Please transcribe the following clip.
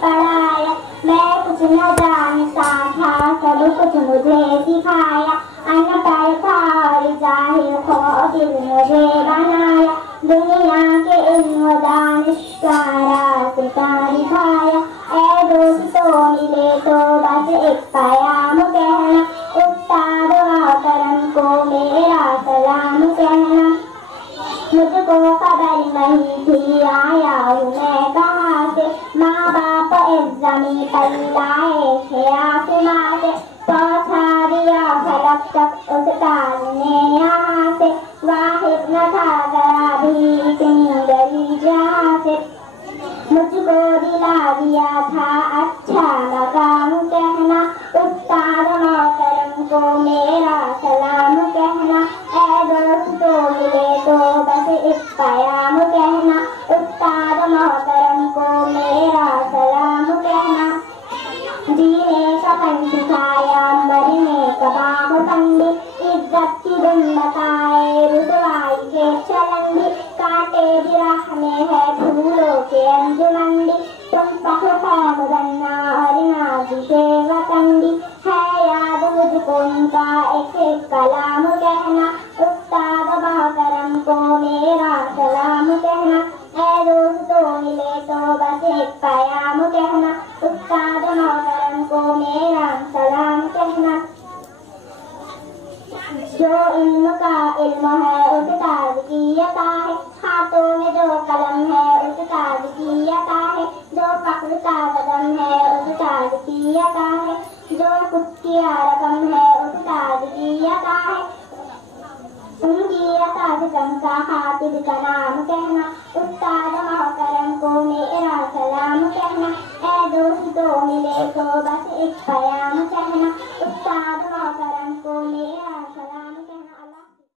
पढ़ाया। मैं कुछ न जानता था, सब कुछ मुझे सिखाया। अनपढ़ था और जाहिल को दिल मुझे बनाया। दुनिया के इल्म दानिश का रास्ता दिखाया। ऐ दोस्तों मिले तो बस एक पैगाम कहना, उस्ताद मोहतरम को मेरा सलाम कहना। मुझको खबर नहीं थी आया हूँ मैं कहाँ से, माँ बाप इस ज़मीं पर लाए थे आसमां से। पहुँचा दिया फलक तक उस्ताद ने यहाँ से, वाहिद न था जरा भी इतनी गली जहाँ से। मुझको दिला दिया था अच्छा मकाम कहना, उस्ताद मोहतरम को मेरा सलाम कहना। ऐ दोस्तों मिले तो बस एक पैगाम कहना, उस्ताद मोहतरम को मेरा सलाम कहना। जीने का फन सिखाया, मरने का बाम फंडी, इज्जत की धुन बताए रुसवाई के चलंदी। कांटे भी राह में है फूलों के अंजुमंडी, तुम फख्र कौम बनना और नाज़िशे वतंडी। है याद मुझको उनका एक एक कलाम कहना, उस्ताद मोहतरम को मेरा सलाम कहना। ऐ दोस्तों मिले तो बस एक पैगाम कहना, उस्ताद मोहतरम को मेरा सलाम कहना। जो इल्म का इल्म है उस्ताद की अता है, हाथों में जो कलम है उस्ताद की अता है। जो फख्र का कदम है उस्ताद की अता है, जो खुद की रकम है उस्ताद की अता है। उनकी अता से चमका हाफिज का नाम कहना, उस्ताद मोहतरम को मेरा सलाम कहना। ऐ दोस्तों मिले तो बस एक पैगाम कहना।